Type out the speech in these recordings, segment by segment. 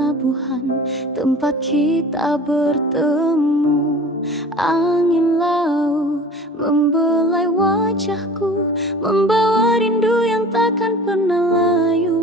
pelabuhan, tempat kita bertemu. Angin laut membelai wajahku, membawa rindu yang takkan pernah layu.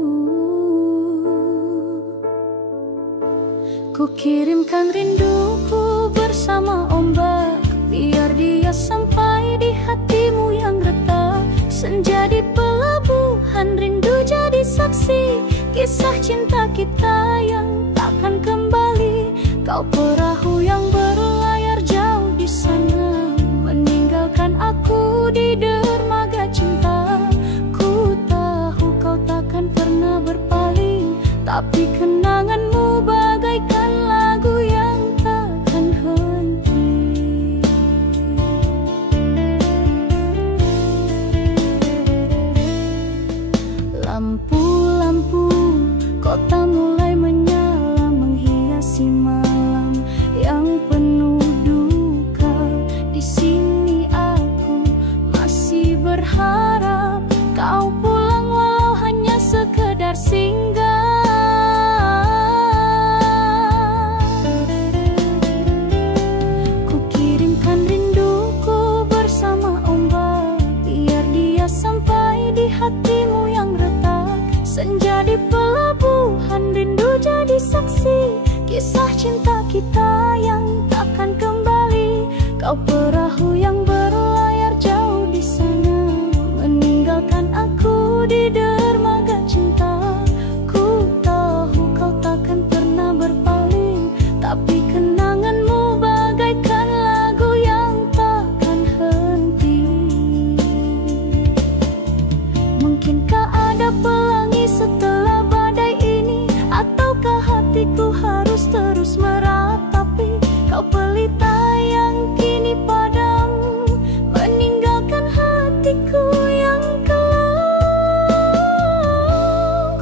Ku kirimkan rinduku bersama ombak, biar dia sampai di hatimu yang retak. Senja di pelabuhan, rindu jadi saksi kisah cinta kita yang takkan kembali. Kau perahu yang berlayar jauh di sana, meninggalkan aku di dermaga cinta. Ku tahu kau takkan pernah berpaling, tapi kenanganmu bagaikan lagu yang takkan henti. Lampu-lampu kota mulai menyala, menghiasi malam yang penuh duka. Di sini aku masih berharap kau pulang, walau hanya sekedar singgah. Ku kirimkan rinduku bersama ombak, biar dia sampai di hatimu yang retak. Senja di pelabuhan, rindu jadi saksi kisah cinta kita yang takkan kembali. Kau perahu yang berlayar jauh di sana, meninggalkan aku di dermaga cinta. Ku tahu kau takkan pernah berpaling, tapi kenanganmu bagaikan lagu yang takkan henti. Mungkinkah ada pelangi setelah badai ini, ataukah hatiku harus terus meratapi kau pelita yang kini padamu, meninggalkan hatiku yang kelam.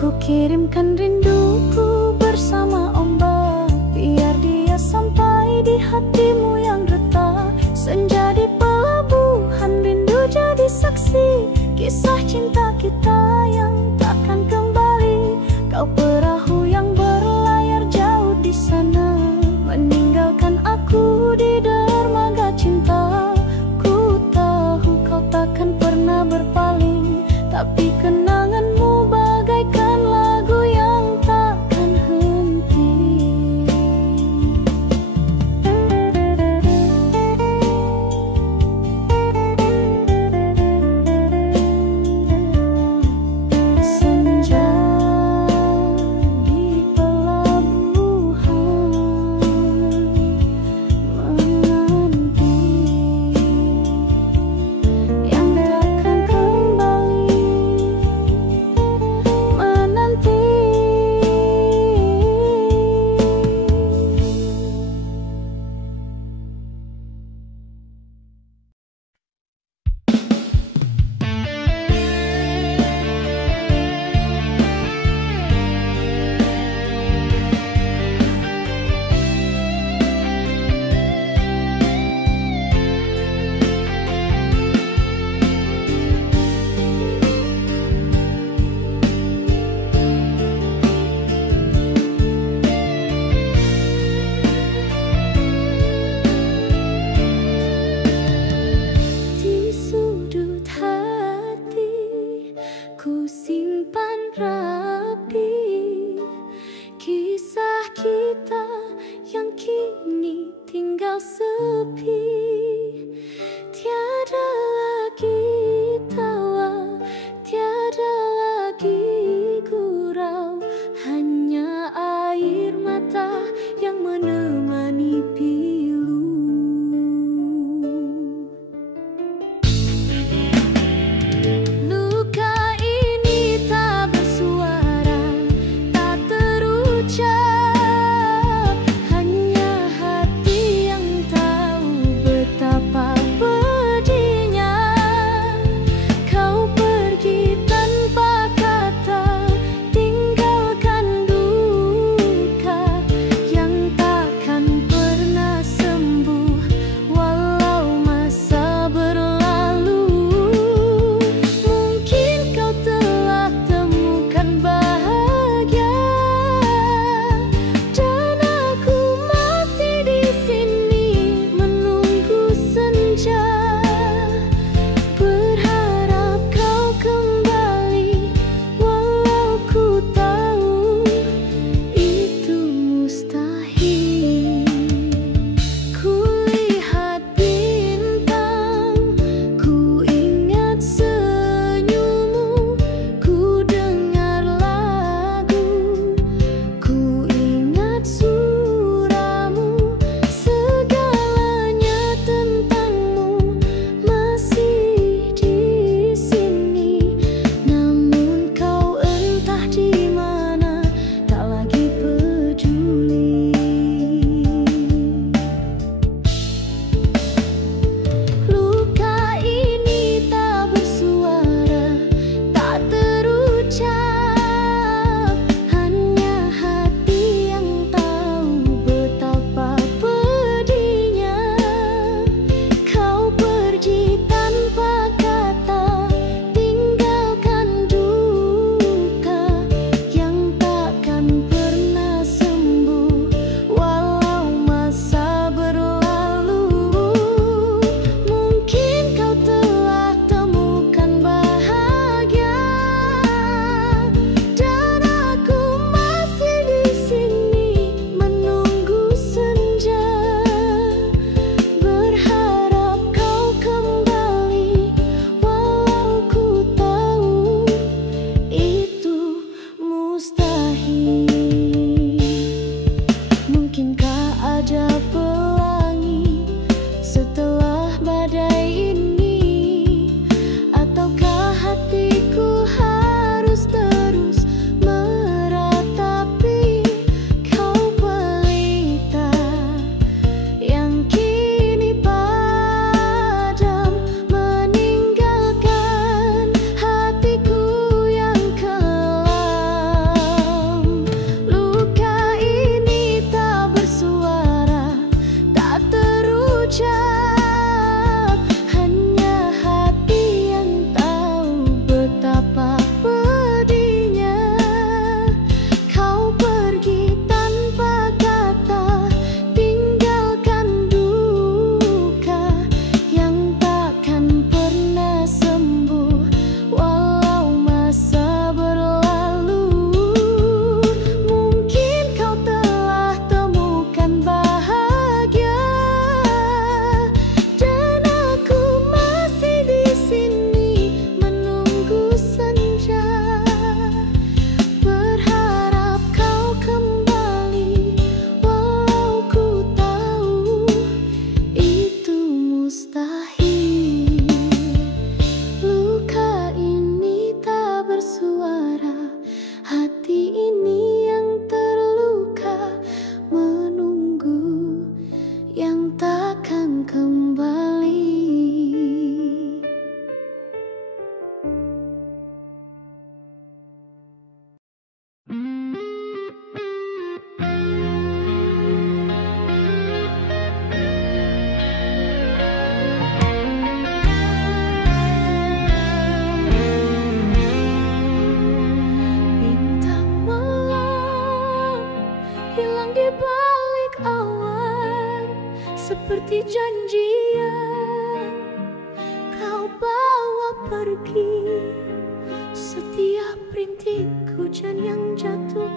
Ku kirimkan rinduku bersama ombak, biar dia sampai di hatimu yang retak. Senja di pelabuhan, rindu jadi saksi kisah cinta kita yang takkan kembali. Kau perahu yang berlayar jauh di sana, meninggalkan aku di dermaga cinta. Ku tahu kau takkan pernah berpaling, tapi kenanganmu bagaikan lagu yang takkan henti. Senja di pelabuhan menanti yang takkan kembali. hilang di balik awan, seperti janjian kau bawa pergi. Setiap rintik hujan yang jatuh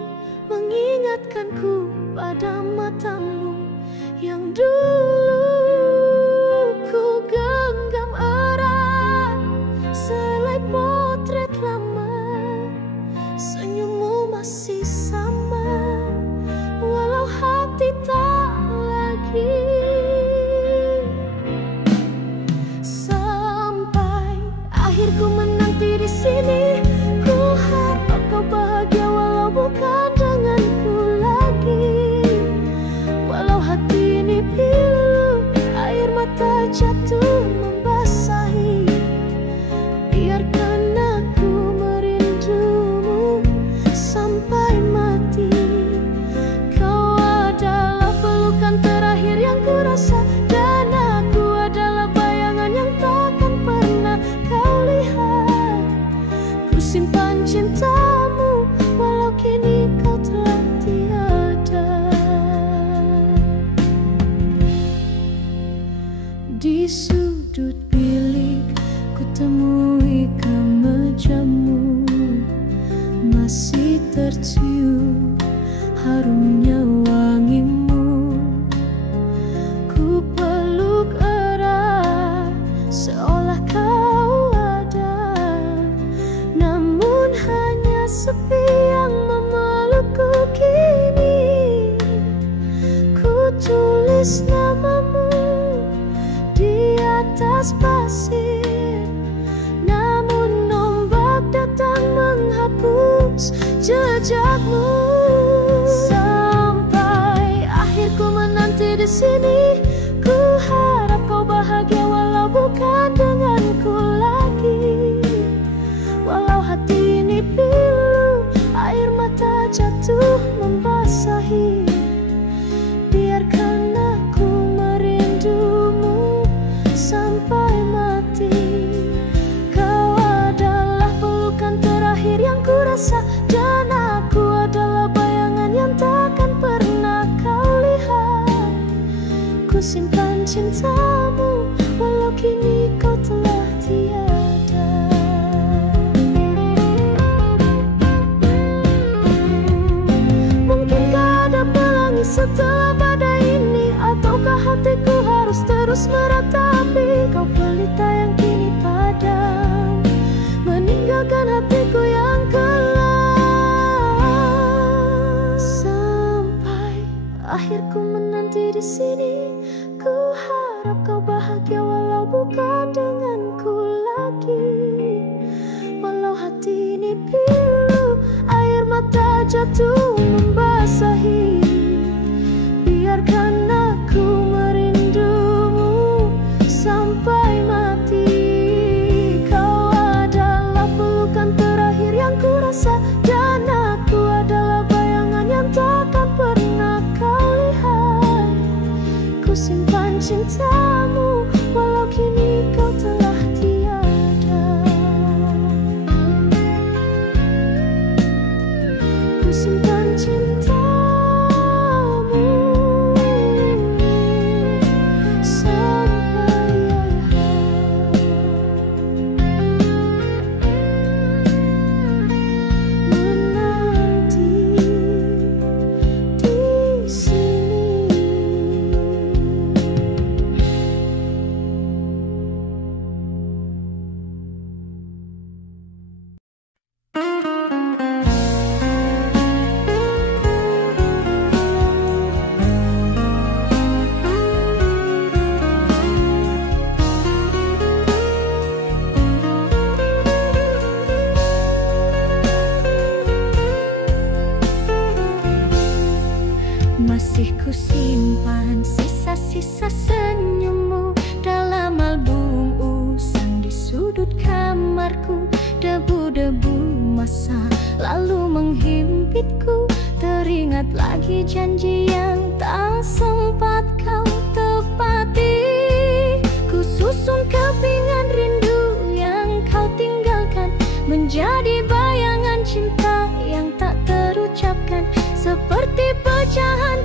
mengingatkanku pada matamu yang dulu ku genggam erat. Selai potret lama, senyummu masih sama, walau hati tak lagi. Sampai akhir ku menanti di sini, ku harap kau bahagia walau bukan denganku lagi. Walau hati ini pilu, air mata jatuh membasahi, biarkan aku merindumu sampai mati. Kau adalah pelukan terakhir yang ku rasa, dan aku adalah bayangan yang takkan pernah kau lihat. Ku simpan cintamu walau kini kau telah tiada. Di sudut bilik ku temui kemejamu, masih tercium harumnya wangimu. Ku peluk erat seolah kau ada, namun hanya sepi yang memelukku kini. Ku tulis namamu di atas pasir, namun ombak datang menghapus jejakmu. Sampai akhir ku menanti di sini, ku harap kau bahagia walau bukan denganku lagi. Walau hati ini pilu, air mata jatuh membasahi, biarkan aku merindumu sampai mati. Kau adalah pelukan terakhir yang ku rasa, dan aku adalah bayangan yang takkan pernah kau lihat. Ku simpan cintamu walau kini kau telah tiada. Mungkinkah ada pelangi setelah badai ini, ataukah hatiku harus terus meratapi kau pelita yang kini padam, meninggalkan hatiku yang kelam. Sampai akhirku menanti di sini, ku harap kau bahagia walau bukan denganku lagi. Walau hati ini pilu, air mata jatuh membasahi, biarkan aku merindumu sampai mati. Kau adalah pelukan terakhir yang ku rasa, dan aku adalah bayangan yang takkan pernah kau lihat. Ku simpan cintamu walau kini kau telah tiada. Ku simpan cintamu sampai menanti di sini. Masih ku simpan sisa-sisa senyummu dalam album usang di sudut kamarku. Debu-debu masa lalu menghimpitku, teringat lagi janji yang tak sempat kau tepati. Ku susun kepingan rindu yang kau tinggalkan, menjadi bayangan cinta yang tak terucapkan, seperti pecahan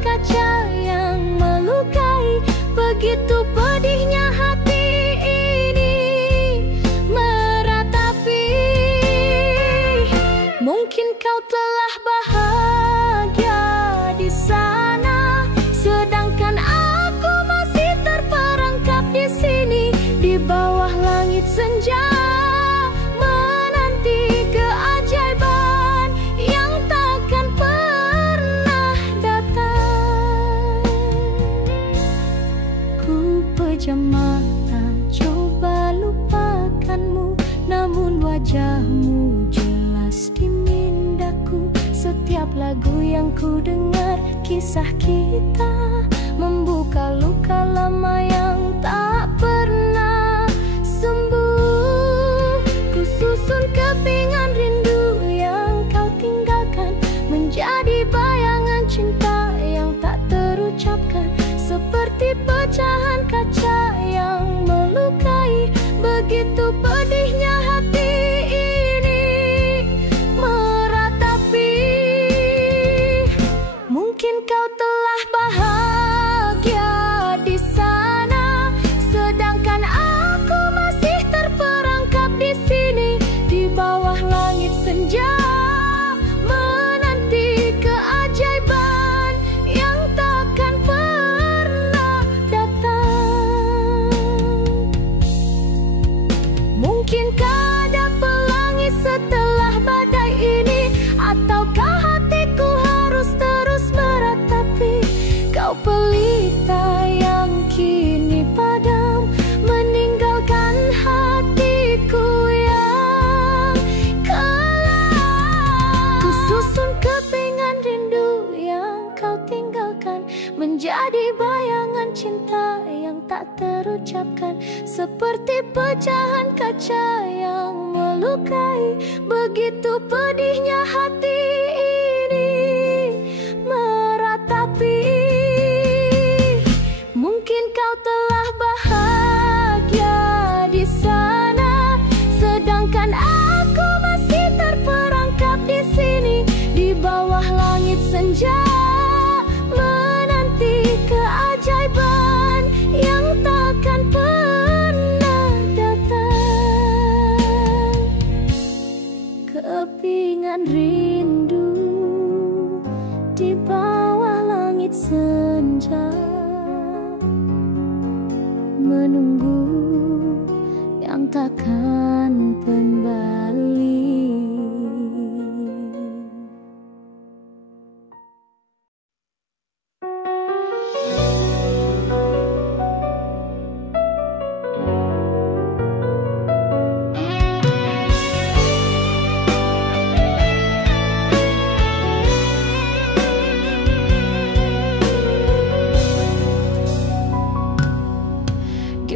sana, sedangkan aku masih terperangkap di sini di bawah langit senja, menanti keajaiban yang takkan pernah datang. Ku pejam mata coba lupakanmu, namun wajahmu jelas di mindaku. Setiap lagu yang ku dengar kisah kita, membuka luka lama yang tak pernah sembuh. Ku susun kepingan rindu yang kau tinggalkan, menjadi bayangan cinta yang tak terucapkan, seperti pecahan kaca yang melukai. Begitu pedihnya hati ini meratapi. Mungkin kau telah bahagia di sana, sedangkan aku masih terperangkap di sini di bawah langit senja, menanti keajaiban yang takkan pernah datang. Mungkinkah ada pelangi setelah badai ini, ataukah hatiku harus terus meratapi kau pelita yang kini padam, meninggalkan hatiku yang kelam. Ku susun kepingan rindu yang kau tinggalkan, menjadi bayangan cinta yang tak terucapkan, seperti pecahan kaca yang melukai. Begitu pedihnya hati ini meratapi. Mungkin kau telah bahagia di sana, sedangkan aku masih terperangkap di sini di bawah langit senja, menanti keajaiban yang takkan pernah datang. Kepingan rindu di bawah langit senja, menunggu yang takkan kembali.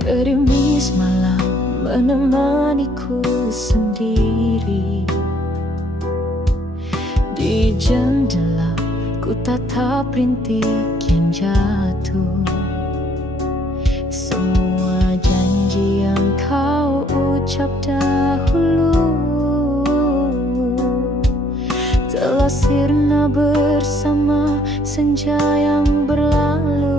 Gerimis malam menemaniku sendiri di jendela, ku tatap rintik yang jatuh. Semua janji yang kau ucap dahulu telah sirna bersama senja yang berlalu.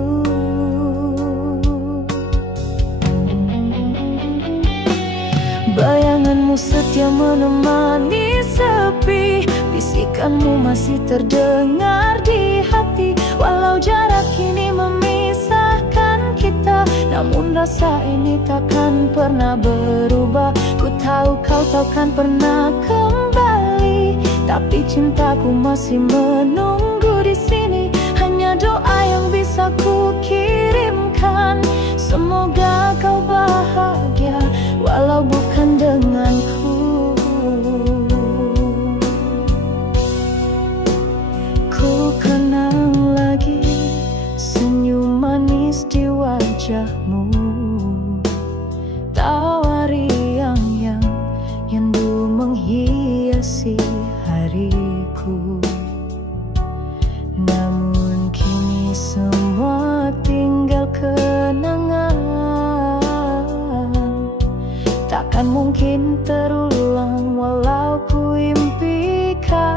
Bayanganmu setia menemani sepi, bisikanmu masih terdengar di hati. Walau jarak kini memisahkan kita, namun rasa ini takkan pernah berubah. Ku tahu kau takkan pernah kembali, tapi cintaku masih menunggu di sini. Hanya doa yang bisa ku kirimkan, semoga kau bahagia walau bukan denganku. Ku kenang lagi senyum manis di wajahmu, tawa riang yang menghiasi hariku. Namun kini semua tinggal kenangan, takkan mungkin terulang walau ku impikan.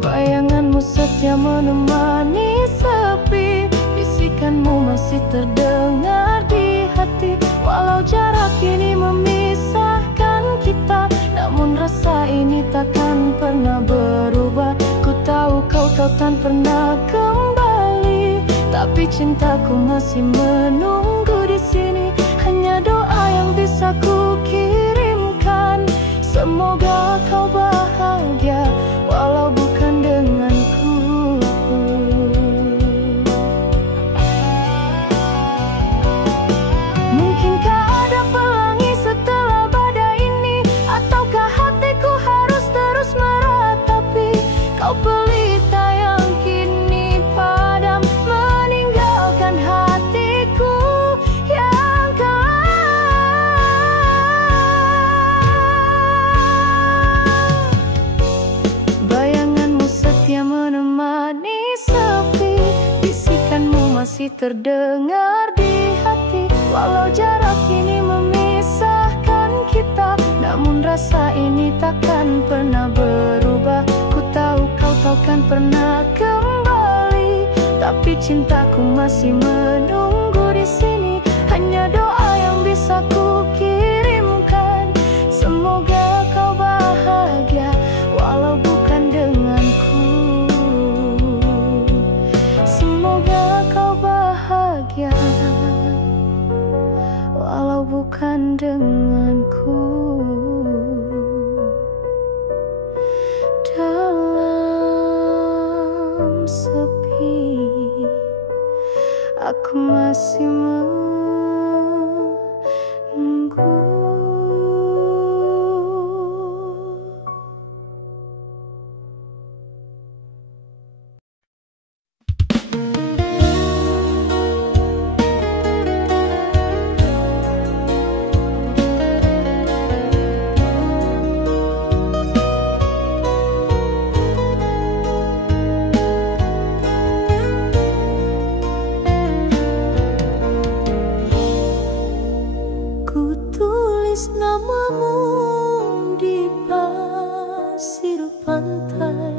Bayanganmu setia menemani sepi, bisikanmu masih terdengar di hati. Walau jarak kini memisahkan kita, namun rasa ini takkan pernah berubah. Ku tahu kau takkan pernah kembali, tapi cintaku masih menunggu di sini. Hanya doa yang bisa ku kirimkan. Semoga kau bahagia walau bukan denganku. Mungkinkah ada pelangi setelah badai ini? Ataukah hatiku harus terus meratapi kau pelita yang kini padam, meninggalkan hatiku yang kelam. Bayanganmu setia menemani sepi, bisikanmu masih terdengar di hati. Walau jarak ini memisahkan kita, namun rasa ini takkan pernah berubah. Ku tahu kau takkan pernah kembali, tapi cintaku masih menunggu di sini. Hanya doa yang bisa ku kirimkan. Semoga kau bahagia walau bukan denganku. Semoga kau bahagia walau bukan denganku. Dalam sepi, aku masih menunggu. Namamu di pasir pantai,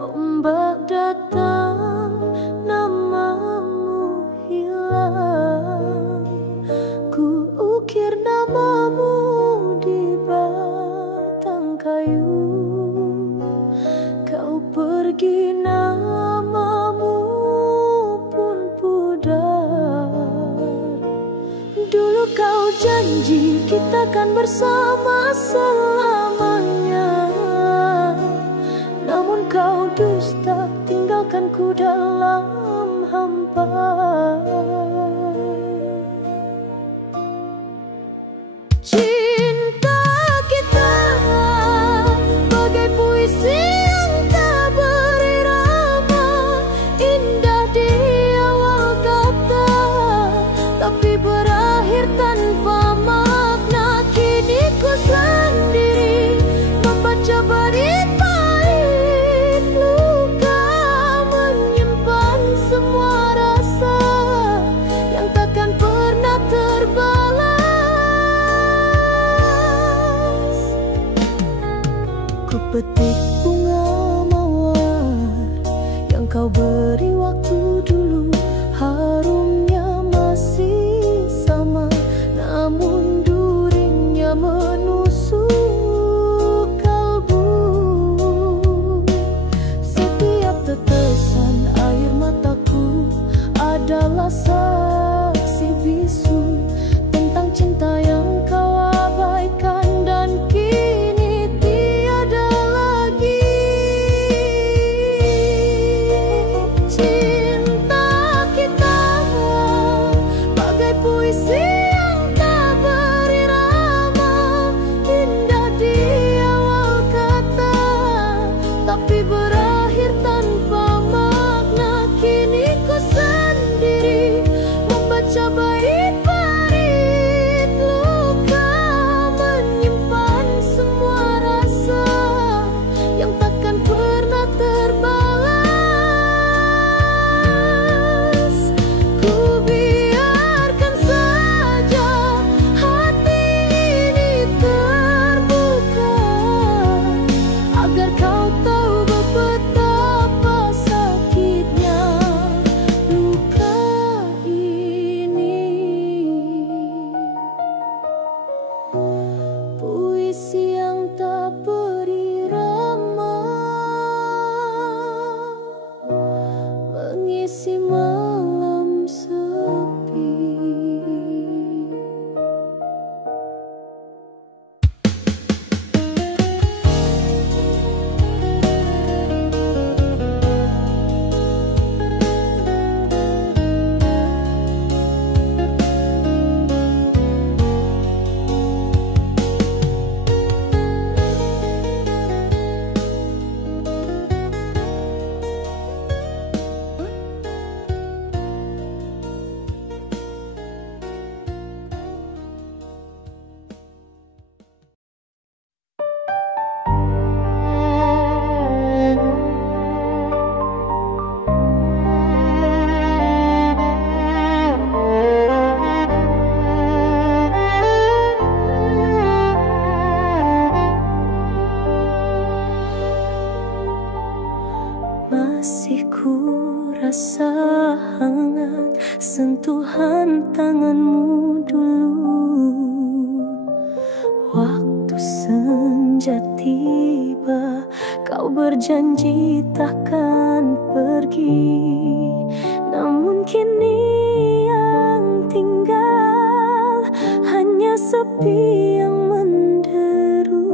ombak datang, namamu hilang. Ku ukir namamu di batang kayu, kau pergi, namamu pun pudar. Dulu kau janji kita kan bersama selamanya, namun kau dusta, tinggalkanku dalam hampa. Cinta kita bagai puisi yang tak berirama, indah di awal kata, tapi berakhir tanpa makna. Kini ku sendiri membaca barit pahit luka, menyimpan semua rasa yang takkan pernah terbalas. Ku petik bunga mawar yang kau beri waktu dulu, harumnya masih sama, namun durinya menusuk kalbu. Setiap tetesan air mataku adalah saksi bisu tentang cinta yang kau abaikan, dan kini tiada lagi. terasa hangat sentuhan tanganmu dulu. Waktu senja tiba, kau berjanji takkan pergi. Namun kini yang tinggal hanya sepi yang menderu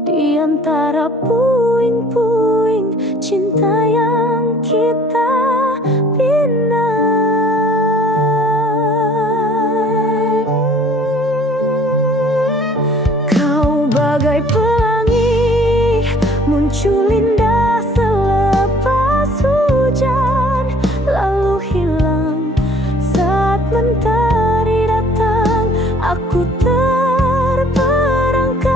di antara puing-puing cinta yang kita bina. Kau bagai pelangi muncul indah selepas hujan, lalu hilang saat mentari datang. Aku terperangkap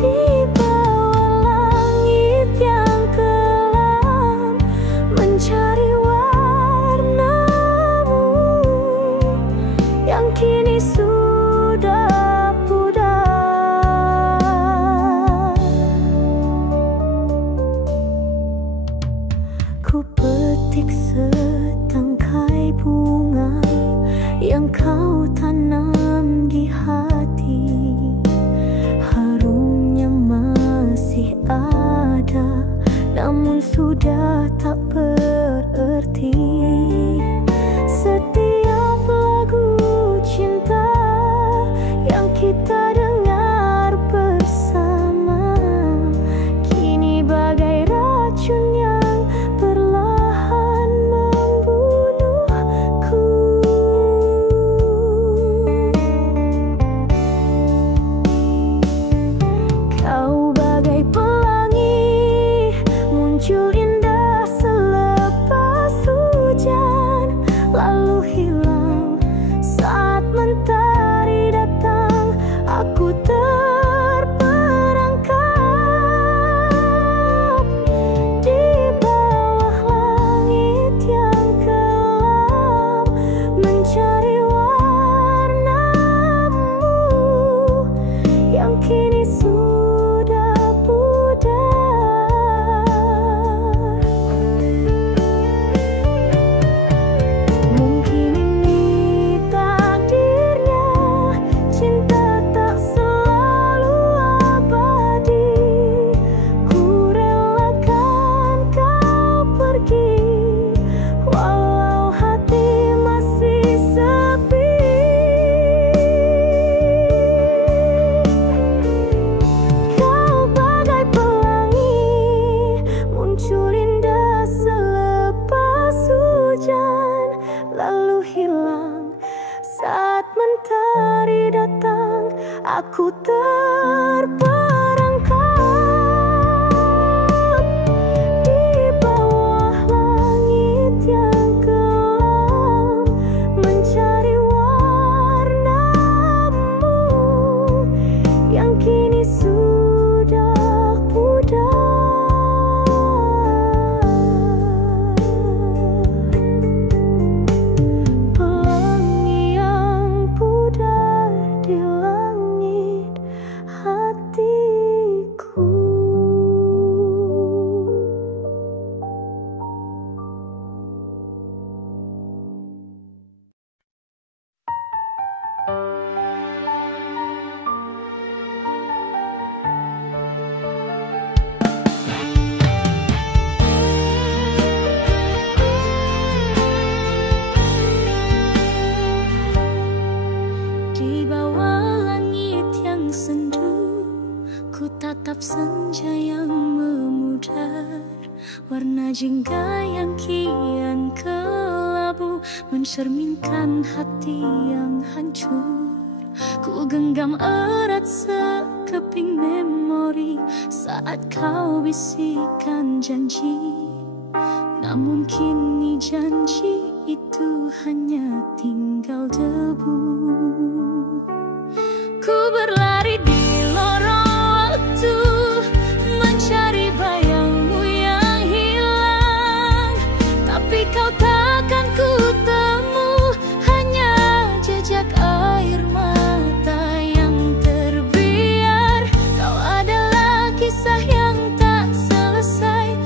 di bawah langit yang kelam, mencari warnamu yang kini sudah pudar. Ku petik setangkai bunga yang kau tanam di hati. Harumnya masih ada, namun sudah tak berarti. Setiap lagu cinta yang kita dengar bersama kini bagai racun yang perlahan membunuhku. Kau bagai pelangi muncul indah selepas hujan, lalu hilang saat mentari datang. Aku terperangkap di bawah langit yang kelam, mencari warnamu yang kini sudah pudar. Mungkin ini takdirnya, cinta tak selalu abadi. Ku relakan kau pergi walau hati masih sepi. Kau bagai pelangi muncul indah selepas hujan, lalu hilang saat mentari datang. Aku terperangkap di bawah langit yang kelam, mencari warnamu yang kini sudah pudar. Pelangi yang pudar di langit hatiku. Di bawah langit yang sendu, ku tatap senja yang memudar. Warna jingga yang kian kelabu mencerminkan hati yang hancur. Ku genggam erat sekeping memori saat kau bisikan janji. Namun kini janji itu hanya tinggal debu. Ku berlari di lorong waktu, mencari bayangmu yang hilang. Tapi kau takkan ku temu, hanya jejak air mata yang terbiar. Kau adalah kisah yang tak selesai,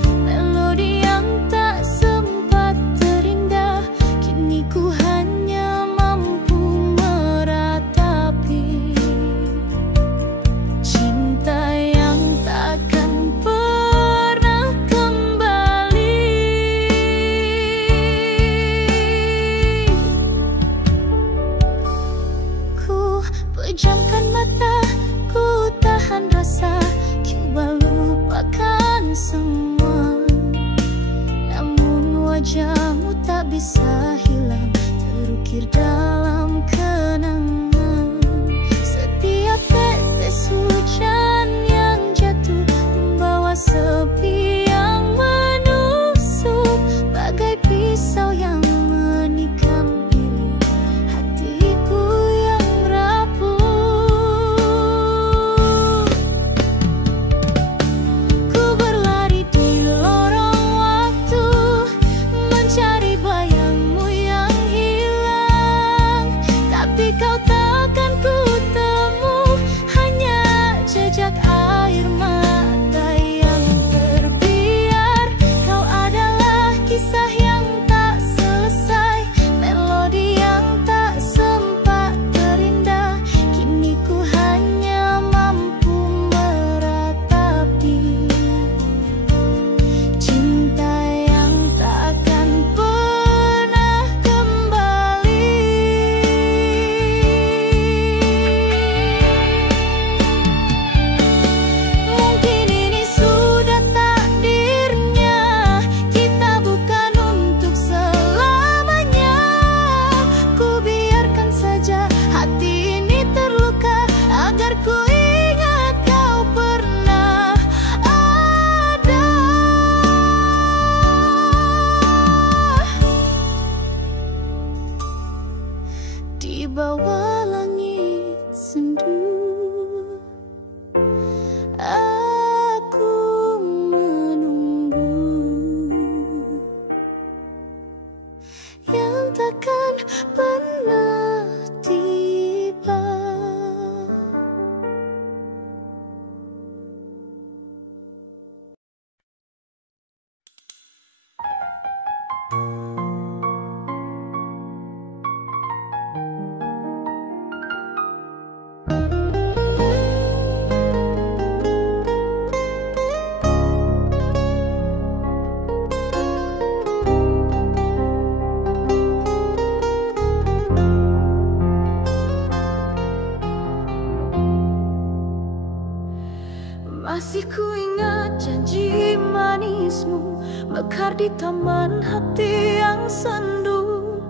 Masih ku ingat janji manismu mekar di taman hati yang sendu.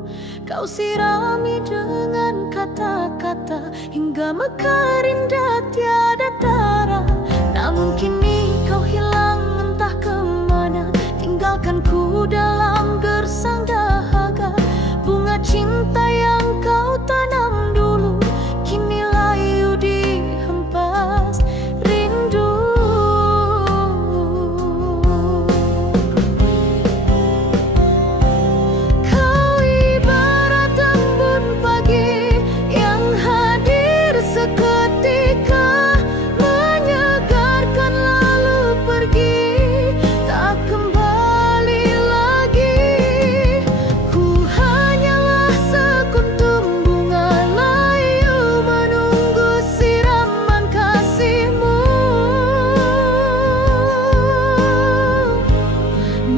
Kau sirami dengan kata-kata hingga mekar indah tiada tara. Namun kini kau hilang entah kemana, tinggalkan ku dalam gersang dahaga. Bunga cinta yang kau tanam dulu kini layu dihempas rindu. Kau ibarat embun pagi yang hadir seketika, menyegarkan lalu pergi, tak kembali lagi. Ku hanyalah sekuntum bunga layu menunggu siraman kasihmu.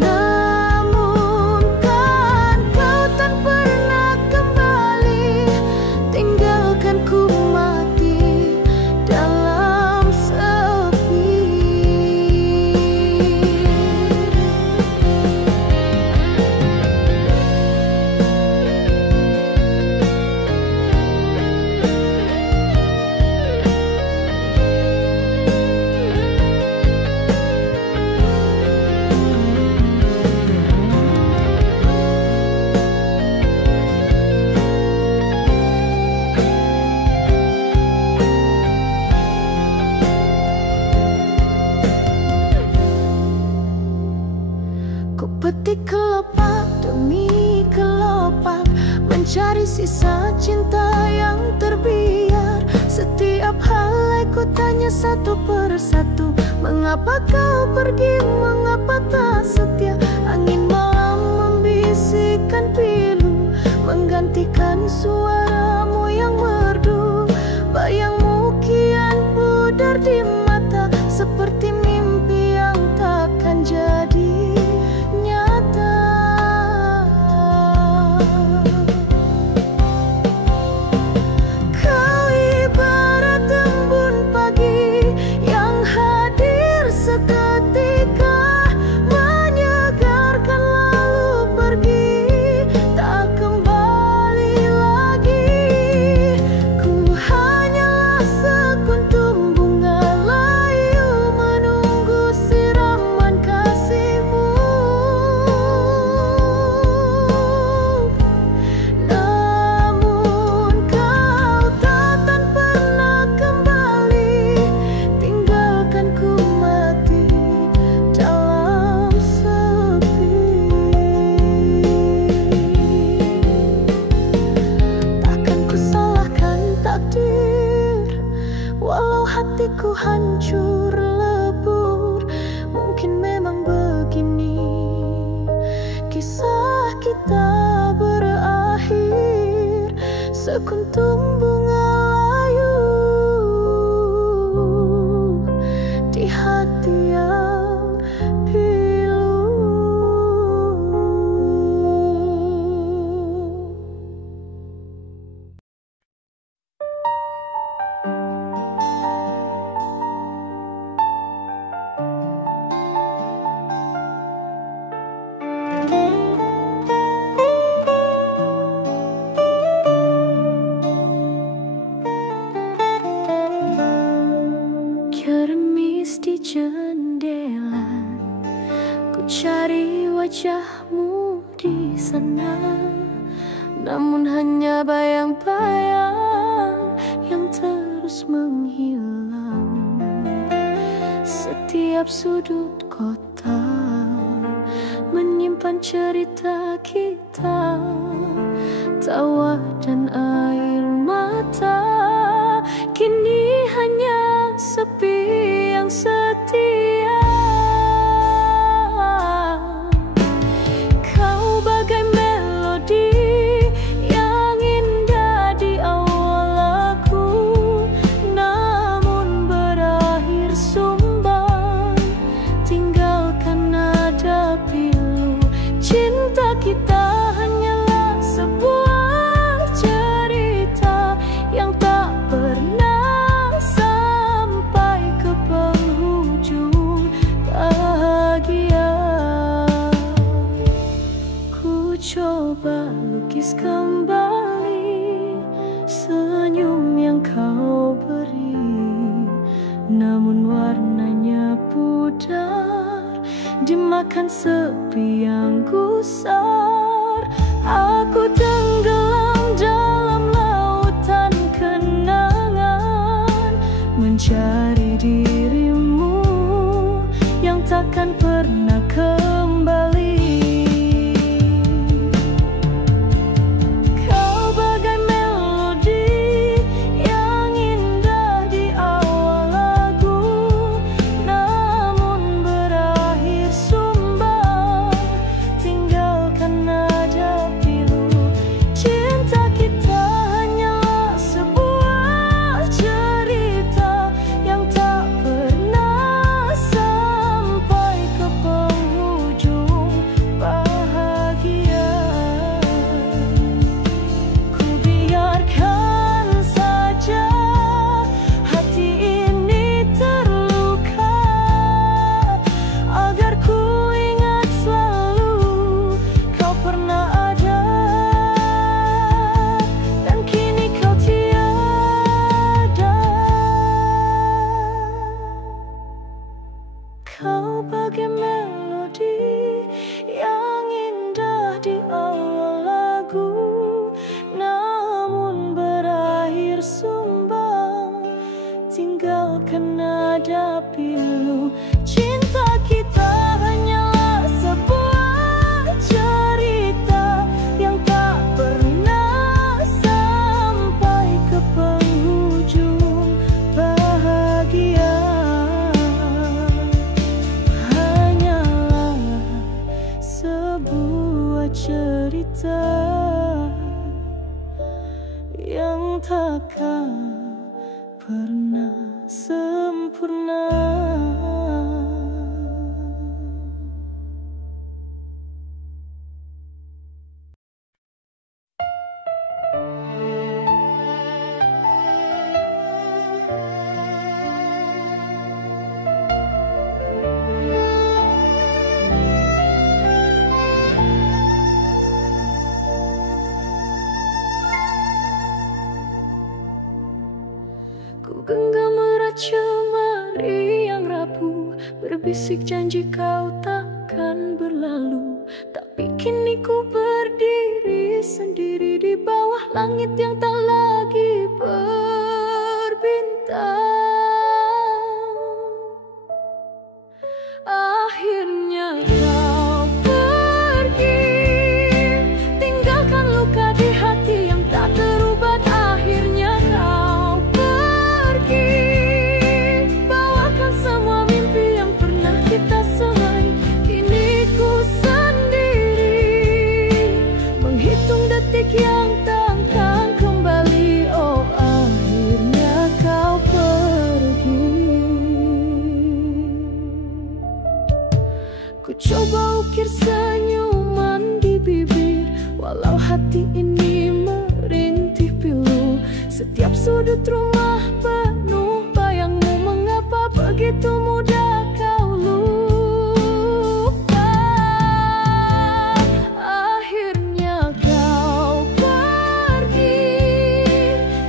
Namun kan kau tak pernah kembali, tinggalkan ku mati dalam sepi. Ku petik kelopak demi kelopak, mencari sisa cinta yang terbiar. Setiap helai ku tanya satu persatu, mengapa kau pergi, mengapa tak setia. Angin malam membisikkan pilu, menggantikan suaramu yang merdu. Bayangmu kian pudar di mata, seperti mimpi yang takkan jadi nyata. Kau ibarat embun pagi yang hadir seketika, menyegarkan lalu pergi, tak kembali lagi. Ku hanyalah sekuntum bunga layu menunggu siraman kasihmu. Namun kau takkan pernah kembali, tinggalkan ku mati dalam sepi. Takkan ku salahkan takdir, walau hatiku hancur lebur. Mungkin memang begini kisah kita berakhir, sekuntum bunga layu di hati yang pilu. Gerimis di jendela, ku cari wajahmu di sana. Namun hanya bayang-bayang yang terus menghilang. Setiap sudut kota menyimpan cerita kita, tawa dan air mata. Kini hanya sepi yang setia. Kau bagai melodi yang indah di awal lagu, namun berakhir sumbang, tinggalkan nada pilu. Cinta kita hanyalah sebuah cerita yang tak namun warnanya pudar dimakan sepi yang gusar. Aku tenggelam dalam lautan kenangan, mencari dirimu yang takkan pernah kembali. Kau bagai melodi yang indah di awal lagu, namun berakhir sumbang, tinggalkan nada pilu. Cinta kita hanyalah sebuah cerita yang tak pernah sampai ke penghujung bahagia. Ku biarkan saja hati ini terluka, agar ku ingat selalu kau pernah ada, dan kini kau tiada. Kau bagai melodi yang indah di awal lagu, namun berakhir sumbang, tinggalkan nada pilu. Cinta kita hanyalah sebuah cerita yang tak pernah sampai ke penghujung bahagia. Hanyalah sebuah cerita yang takkan pernah sempurna. Ku genggam erat jemari yang rapuh, berbisik janji kau takkan berlalu. Tapi kini ku berdiri sendiri di bawah langit yang tak lagi berbintang. Akhirnya kau pergi, tinggalkan luka di hati yang tak terubat. Akhirnya kau pergi, bawakan semua mimpi yang pernah kita semai. Kini ku sendiri, menghitung detik yang takkan kembali. Oh, akhirnya kau pergi. Ku coba ukir senyuman di bibir, walau hati ini merintih pilu. Setiap sudut rumah penuh bayangmu, mengapa begitu mudah kau lupa. Akhirnya kau pergi,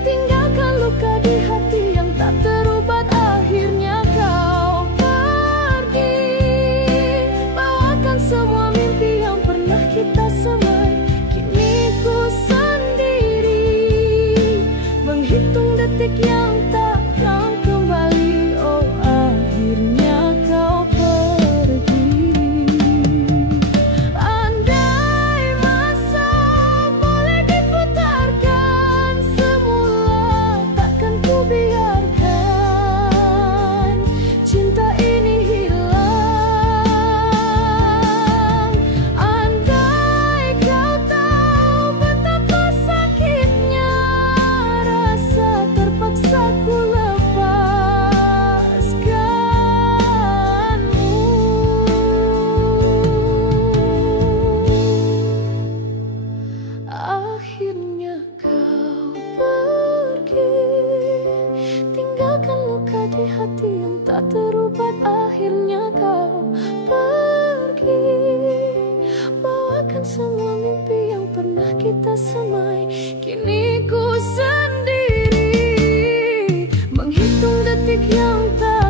tinggalkan luka di hati yang tak terubat. Akhirnya kau pergi, bawakan semua mimpi yang pernah kita semai. Kini ku sendiri, menghitung detik yang takkan kembali. Oh, akhirnya kau pergi. Andai masa boleh diputarkan semula, takkan ku biarkan cinta ini hilang. Andai kau tahu betapa sakitnya rasa terpaksa ku lepaskanmu. Akhirnya kau pergi, tinggalkan luka di hati yang tak terubat. Akhirnya kau pergi, bawakan semua mimpi yang pernah kita semai. Kini ku sendiri, menghitung detik yang tak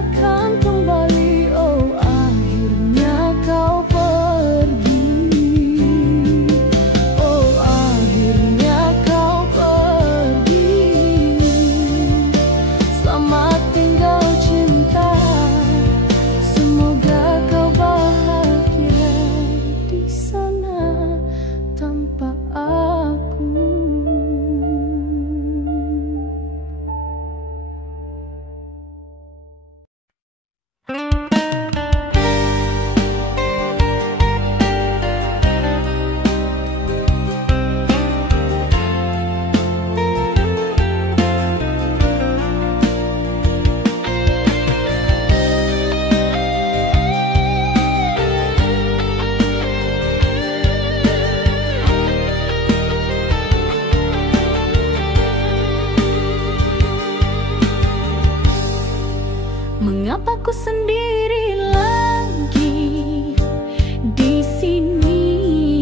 Mengapa ku sendiri lagi di sini?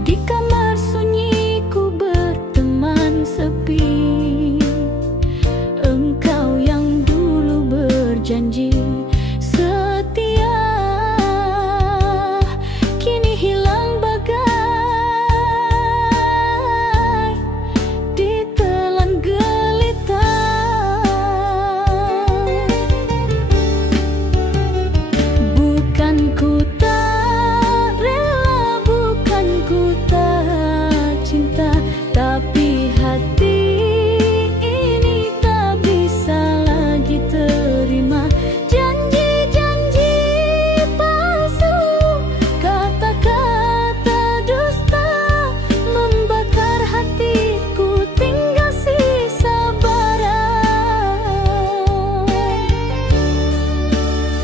Di kamar sunyi ku berteman sepi. Engkau yang dulu berjanji setia, kini hilang bagai ditelan gelita. Bukan ku tak rela, bukan ku tak cinta, tapi hati ini tak bisa lagi terima janji-janji palsu, kata-kata dusta membakar hatiku, tinggal sisa bara.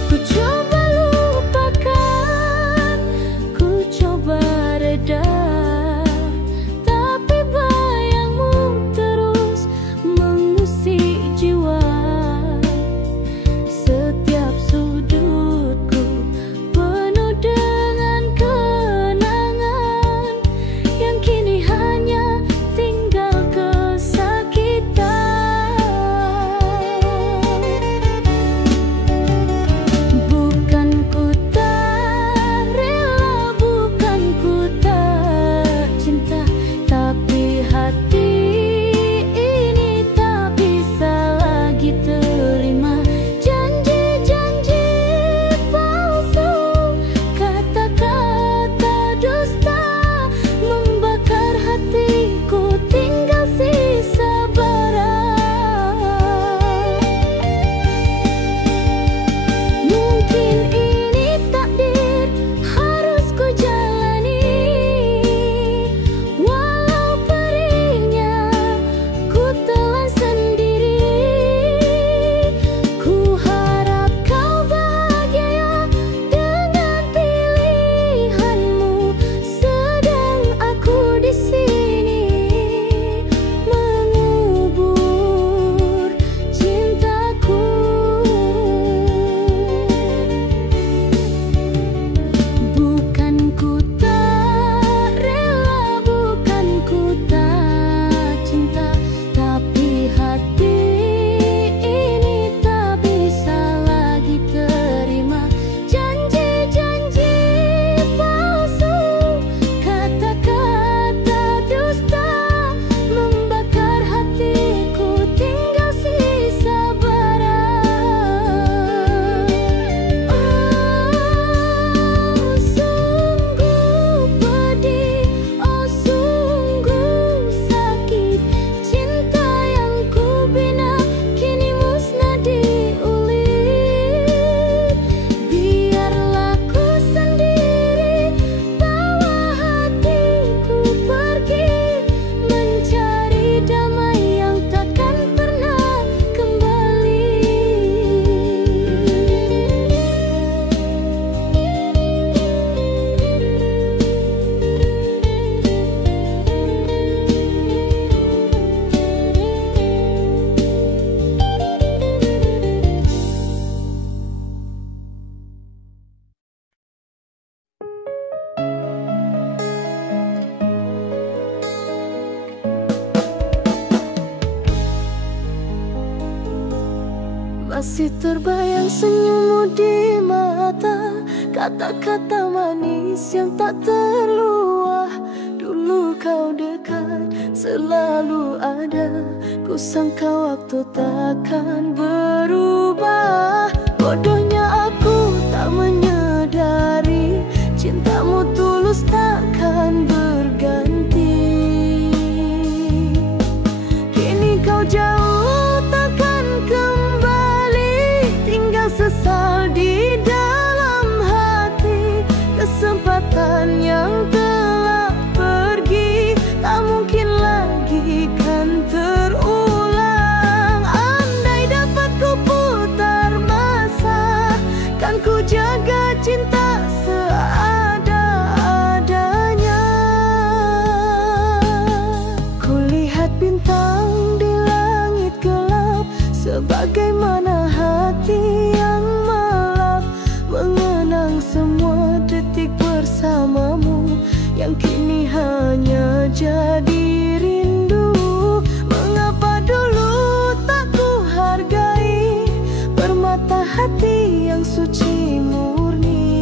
Ku coba lupakan, ku coba reda, tapi bayangmu terus mengusik jiwa. Setiap sudutku penuh dengan kenangan yang kini hanya tinggal kesakitan. Bukan ku tak rela, bukan ku tak cinta, tapi hati ini tak bisa lagi terima janji-janji palsu, kata-kata dusta membakar hatiku, tinggal sisa bara. Mungkin ini takdir harus ku jalani, walau perihnya ku telan sendiri. Ku harap kau bahagia dengan pilihanmu, sedang aku di sini mengubur cintaku. Bukan ku tak rela, bukan ku tak cinta, tapi hati ini tak bisa lagi terima janji-janji palsu, kata-kata dusta membakar hatiku, tinggal sisa bara. Oh, sungguh pedih, oh sungguh sakit, cinta yang ku bina kini musnah diulit. Biarlah ku sendiri bawa hatiku pergi, mencari damai yang takkan pernah kembali. Masih terbayang senyummu di mata, kata-kata manis yang tak terluah. Dulu kau dekat, selalu ada, ku sangka waktu takkan berubah. Bodohnya aku tak menyadari, cintamu tulus takkan berganti. Kini kau jauh takkan kembali, tinggal sesal di dalam hati. Kesempatan yang telah pergi tak mungkin lagi kan terulang. Andai dapat ku mana hati yang melap mengenang semua detik bersamamu yang kini hanya jadi rindu. Mengapa dulu tak ku hargai permata hati yang suci murni?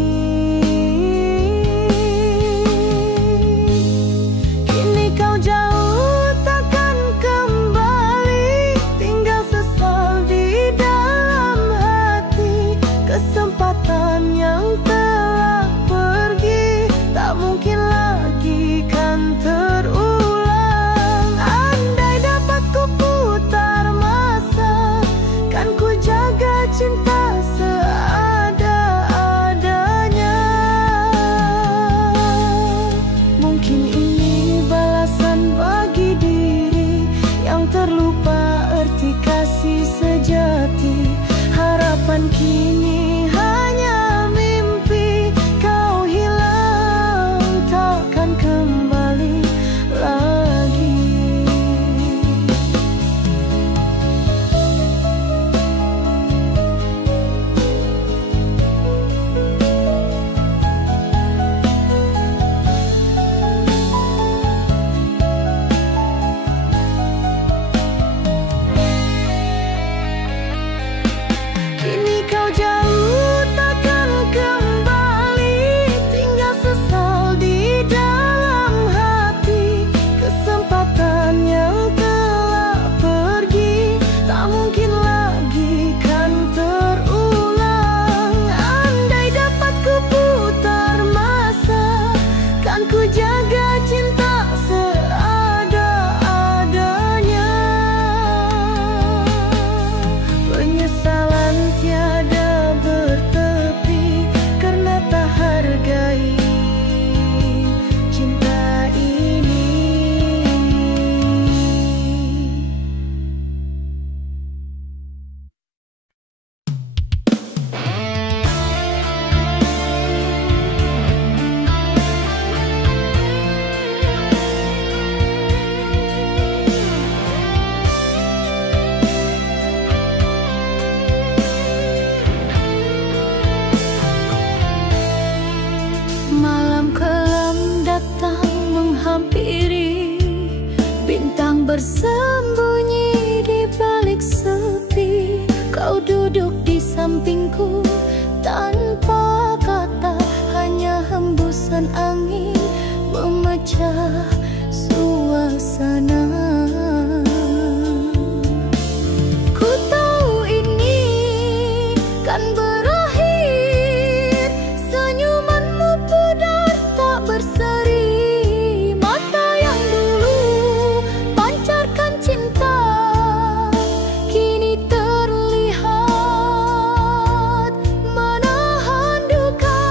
Kini kau jauh takkan kembali, tinggal sesal di dalam hati. Kesempatan yang telah pergi tak mungkin lagi kan terulang. Andai dapat ku putar masa, kan ku jaga cinta seada-adanya. Mungkin ini balasan bagi diri yang terlupa erti kasih sejati. Harapan kini hanya mimpi, kau hilang takkan kembali lagi. Kini kau jauh takkan kembali, tinggal sesal di dalam hati. Kesempatan yang telah pergi tak mungkin lagi kan terulang. Andai dapat ku putar masa, kan ku jaga cinta seada-adanya. Penyesalan tiada bertepi karena tak hargai cinta ini. Malam kelam datang menghampiri, bintang bersembunyi di balik sepi. Kau duduk di sampingku tanpa kata, hanya hembusan angin memecah suasana. Ku tahu ini kan berakhir, senyumanmu pudar tak berseri. Mata yang dulu pancarkan cinta kini terlihat menahan duka.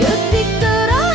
Detik terakhir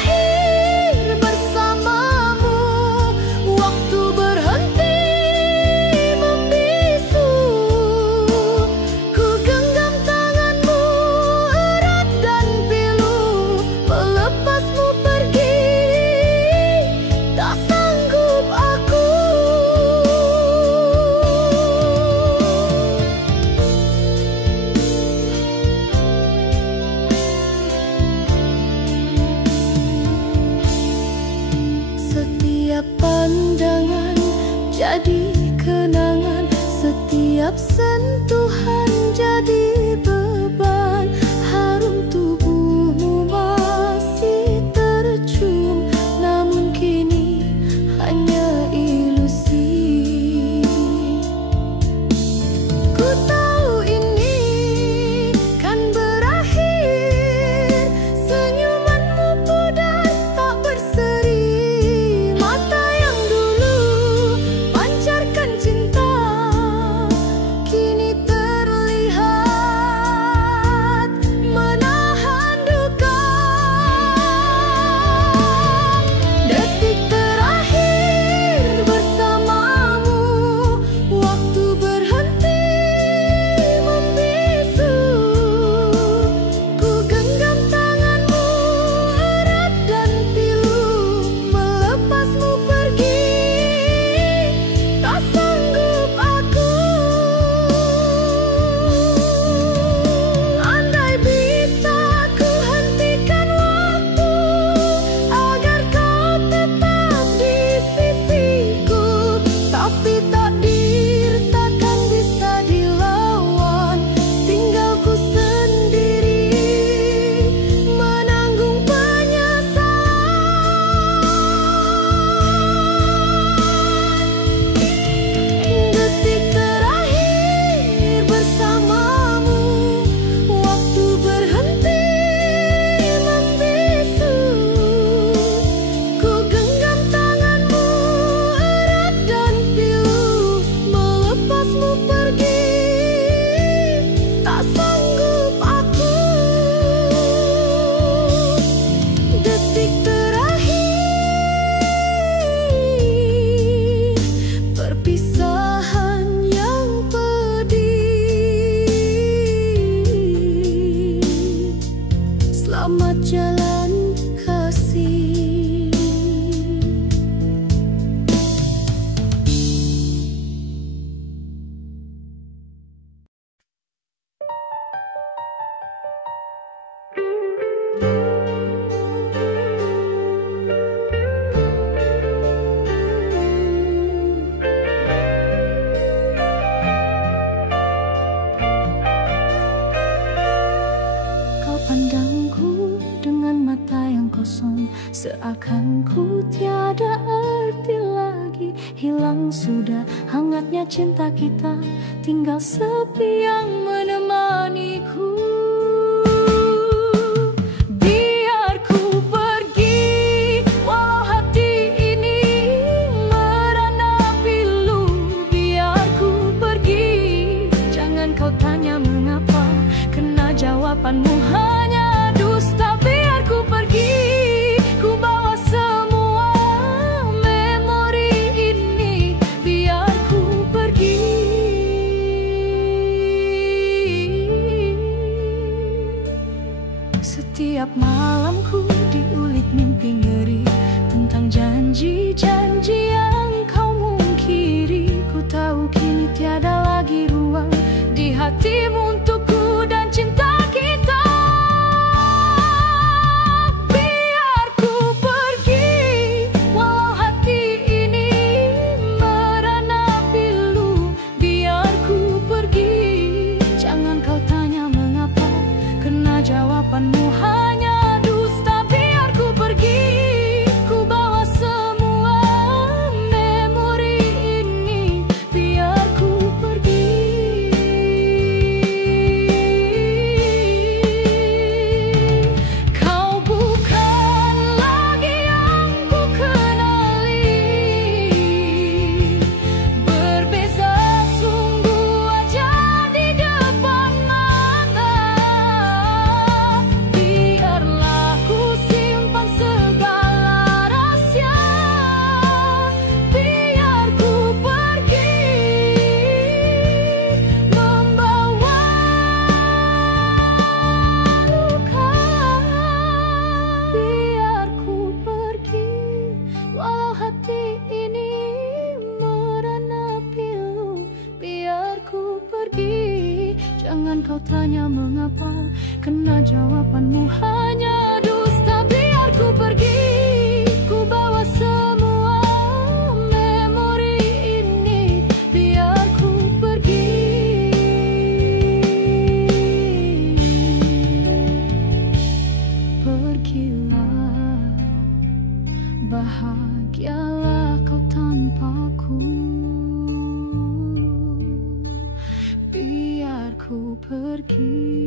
Seakan ku tiada arti lagi, hilang sudah hangatnya cinta kita, tinggal sepi yang menemaniku. Biar ku pergi, walau hati ini merana pilu. Biar ku pergi, jangan kau tanya mengapa, karena jawabanmu hanya dusta. Biar ku pergi, ku bawa semua memori ini. Biar ku pergi. Setiap malamku diulik mimpi ngeri tentang janji-janji yang kau mungkiri. Ku tahu kini tiada lagi ruang di hatimu untukku dan cinta kita. Biar ku pergi, walau hati ini merana pilu. Biar ku pergi, jangan kau tanya mengapa, karena jawabanmu hanya dusta. Biar ku pergi, ku bawa semua memori ini. Biar ku pergi. Kau bukan lagi yang ku kenali, berbeza sungguh aja di depan mata. Biarlah ku simpan segala rahasia. Biar ku pergi, membawa luka. Biar ku pergi, walau hati ini merana pilu. Biar ku pergi, jangan kau tanya mengapa, karena jawabanmu hanya dusta. Biar ku pergi, ku bawa semua memori ini. Biar ku pergi. Pergilah, bahagialah kau tanpaku. Biar ku pergi.